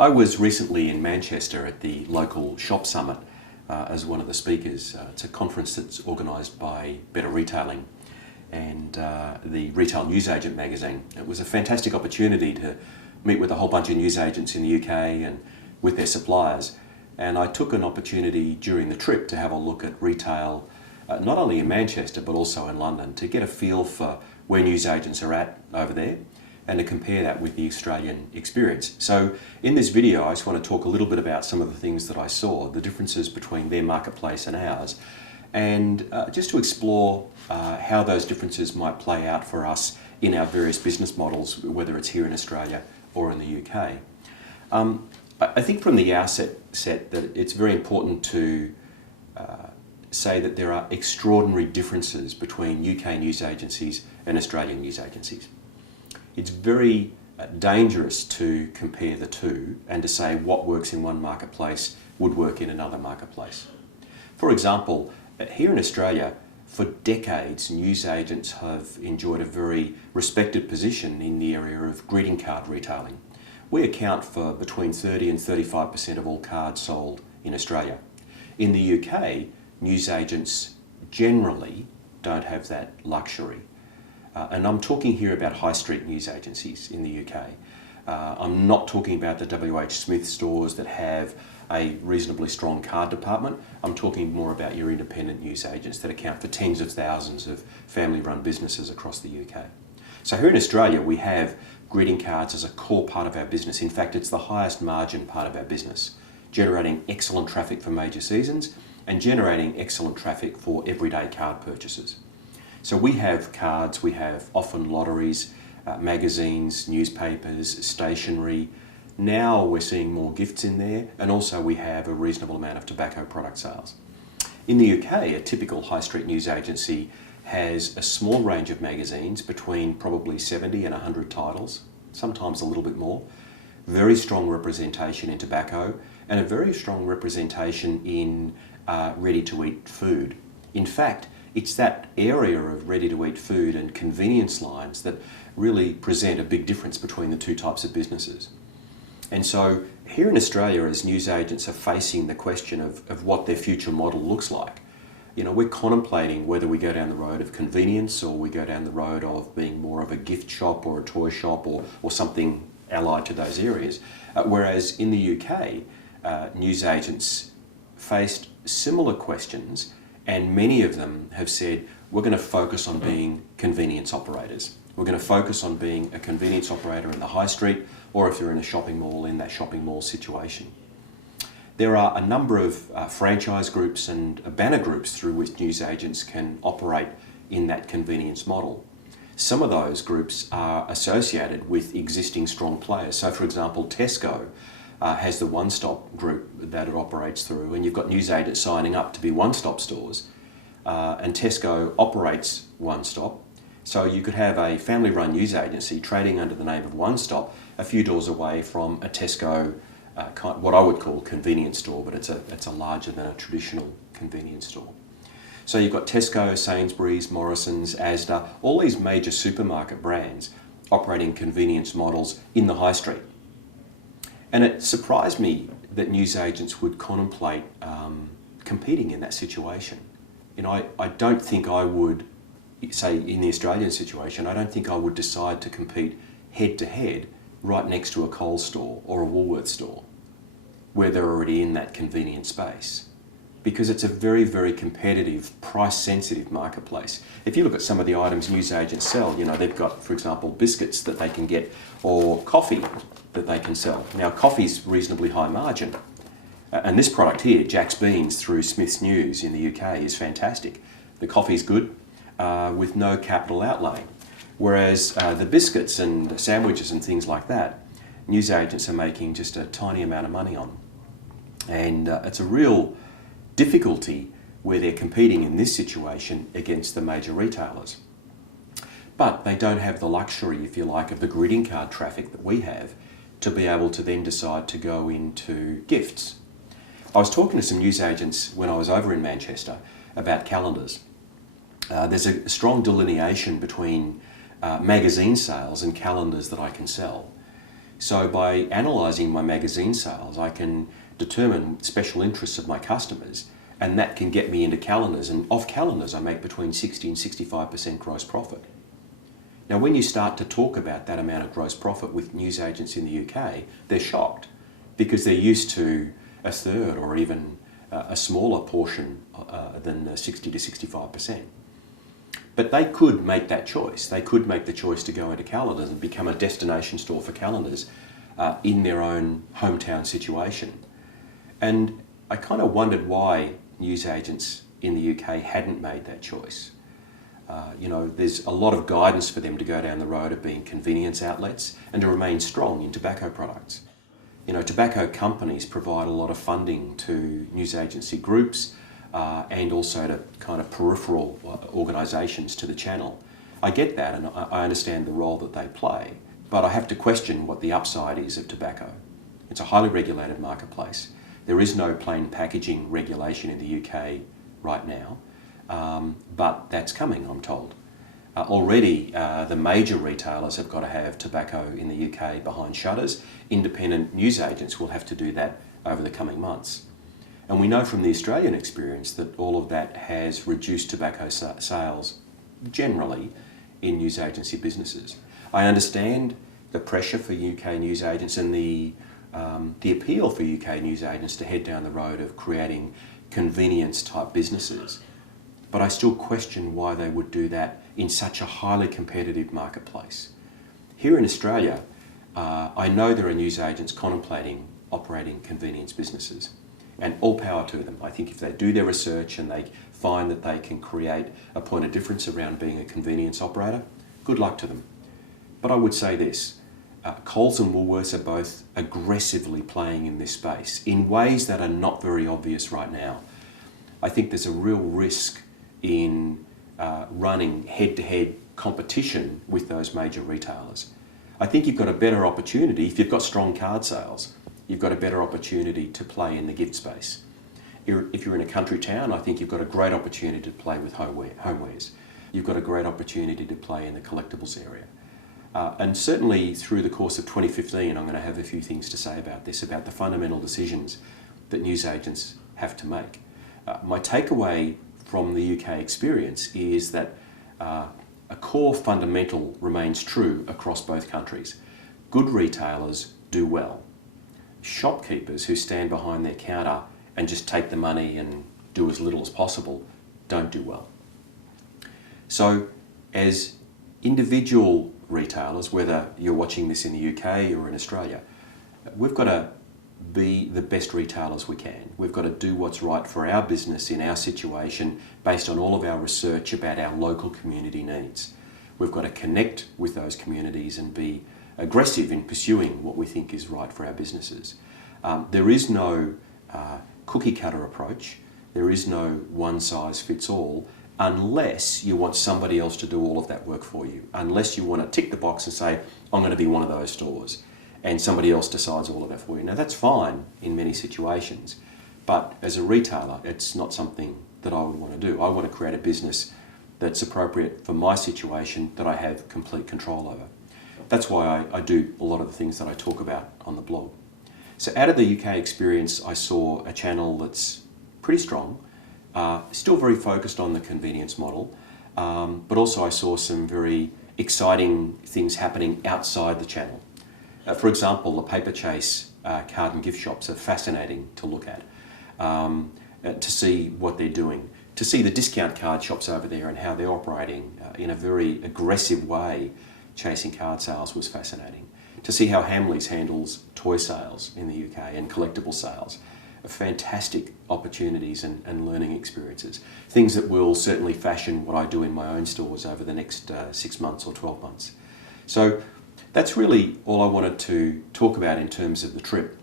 I was recently in Manchester at the local shop summit as one of the speakers. It's a conference that's organised by Better Retailing and the Retail Newsagent magazine. It was a fantastic opportunity to meet with a whole bunch of newsagents in the UK and with their suppliers. And I took an opportunity during the trip to have a look at retail, not only in Manchester but also in London, to get a feel for where newsagents are at over there and to compare that with the Australian experience. So in this video I just want to talk a little bit about some of the things that I saw, the differences between their marketplace and ours, and just to explore how those differences might play out for us in our various business models, whether it's here in Australia or in the UK. I think from the outset that it's very important to say that there are extraordinary differences between UK news agencies and Australian news agencies. It's very dangerous to compare the two and to say what works in one marketplace would work in another marketplace. For example, here in Australia, for decades, newsagents have enjoyed a very respected position in the area of greeting card retailing. We account for between 30 and 35% of all cards sold in Australia. In the UK, newsagents generally don't have that luxury. And I'm talking here about high street news agencies in the UK. I'm not talking about the WH Smith stores that have a reasonably strong card department. I'm talking more about your independent news agents that account for tens of thousands of family-run businesses across the UK. So here in Australia, we have greeting cards as a core part of our business. In fact, it's the highest margin part of our business, generating excellent traffic for major seasons and generating excellent traffic for everyday card purchases. So we have cards, we have often lotteries, magazines, newspapers, stationery. Now we're seeing more gifts in there, and also we have a reasonable amount of tobacco product sales. In the UK, a typical high street news agency has a small range of magazines, between probably 70 and 100 titles, sometimes a little bit more, very strong representation in tobacco, and a very strong representation in ready-to-eat food. In fact, it's that area of ready-to-eat food and convenience lines that really present a big difference between the two types of businesses. And so here in Australia, as newsagents are facing the question of what their future model looks like, you know, we're contemplating whether we go down the road of convenience or we go down the road of being more of a gift shop or a toy shop or something allied to those areas. Whereas in the UK, newsagents faced similar questions, and many of them have said, we're going to focus on being convenience operators. We're going to focus on being a convenience operator in the high street, or if you're in a shopping mall, in that shopping mall situation. There are a number of franchise groups and banner groups through which newsagents can operate in that convenience model. Some of those groups are associated with existing strong players. So for example, Tesco has the One Stop group that it operates through, and you've got newsagents signing up to be One Stop stores, and Tesco operates One Stop. So you could have a family-run news agency trading under the name of One Stop a few doors away from a Tesco, what I would call convenience store, but it's a larger than a traditional convenience store. So you've got Tesco, Sainsbury's, Morrisons, Asda, all these major supermarket brands operating convenience models in the high street. And it surprised me that newsagents would contemplate competing in that situation. You know, I don't think I would, say in the Australian situation, I don't think I would decide to compete head to head right next to a Coles store or a Woolworths store where they're already in that convenience space, because it's a very, very competitive, price-sensitive marketplace. If you look at some of the items newsagents sell, you know, they've got, for example, biscuits that they can get or coffee that they can sell. Now, coffee's reasonably high margin, and this product here, Jack's Beans through Smith's News in the UK, is fantastic. The coffee's good with no capital outlay, whereas the biscuits and sandwiches and things like that, newsagents are making just a tiny amount of money on. And it's a real difficulty where they're competing in this situation against the major retailers. But they don't have the luxury, if you like, of the greeting card traffic that we have to be able to then decide to go into gifts. I was talking to some newsagents when I was over in Manchester about calendars. There's a strong delineation between magazine sales and calendars that I can sell. So by analysing my magazine sales, I can determine special interests of my customers, and that can get me into calendars, and off calendars I make between 60 and 65% gross profit. Now when you start to talk about that amount of gross profit with newsagents in the UK, they're shocked because they're used to a third or even a smaller portion than 60 to 65%. But they could make that choice. They could make the choice to go into calendars and become a destination store for calendars in their own hometown situation. And I kind of wondered why newsagents in the UK hadn't made that choice. There's a lot of guidance for them to go down the road of being convenience outlets and to remain strong in tobacco products. Tobacco companies provide a lot of funding to news agency groups and also to kind of peripheral organisations to the channel. I get that, and I understand the role that they play, but I have to question what the upside is of tobacco. It's a highly regulated marketplace. There is no plain packaging regulation in the UK right now, but that's coming, I'm told. Already, the major retailers have got to have tobacco in the UK behind shutters. Independent newsagents will have to do that over the coming months. And we know from the Australian experience that all of that has reduced tobacco sales generally in news agency businesses. I understand the pressure for UK newsagents and the appeal for UK newsagents to head down the road of creating convenience type businesses. But I still question why they would do that in such a highly competitive marketplace. Here in Australia, I know there are newsagents contemplating operating convenience businesses, and all power to them. I think if they do their research and they find that they can create a point of difference around being a convenience operator, good luck to them. But I would say this, Coles and Woolworths are both aggressively playing in this space in ways that are not very obvious right now. I think there's a real risk in running head-to-head competition with those major retailers. I think you've got a better opportunity, if you've got strong card sales, you've got a better opportunity to play in the gift space. If you're in a country town, I think you've got a great opportunity to play with homewares. You've got a great opportunity to play in the collectibles area. And certainly through the course of 2015, I'm going to have a few things to say about this, about the fundamental decisions that newsagents have to make. My takeaway from the UK experience is that a core fundamental remains true across both countries. Good retailers do well. Shopkeepers who stand behind their counter and just take the money and do as little as possible don't do well. So as individual retailers, whether you're watching this in the UK or in Australia, we've got to be the best retailers we can. We've got to do what's right for our business in our situation based on all of our research about our local community needs. We've got to connect with those communities and be aggressive in pursuing what we think is right for our businesses. There is no cookie cutter approach. There is no one size fits all unless you want somebody else to do all of that work for you. Unless you want to tick the box and say, I'm going to be one of those stores, and somebody else decides all of that for you. Now that's fine in many situations, but as a retailer, it's not something that I would want to do. I want to create a business that's appropriate for my situation that I have complete control over. That's why I do a lot of the things that I talk about on the blog. So out of the UK experience, I saw a channel that's pretty strong, still very focused on the convenience model, but also I saw some very exciting things happening outside the channel. For example, the Paperchase card and gift shops are fascinating to look at, to see what they're doing, to see the discount card shops over there and how they're operating in a very aggressive way, chasing card sales was fascinating. To see how Hamleys handles toy sales in the UK and collectible sales, fantastic opportunities and learning experiences. Things that will certainly fashion what I do in my own stores over the next 6 months or 12 months. So that's really all I wanted to talk about in terms of the trip.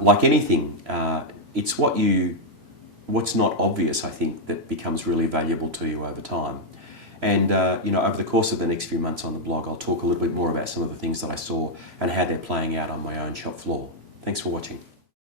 Like anything, it's what's not obvious, I think, that becomes really valuable to you over time. And over the course of the next few months on the blog, I'll talk a little bit more about some of the things that I saw and how they're playing out on my own shop floor. Thanks for watching.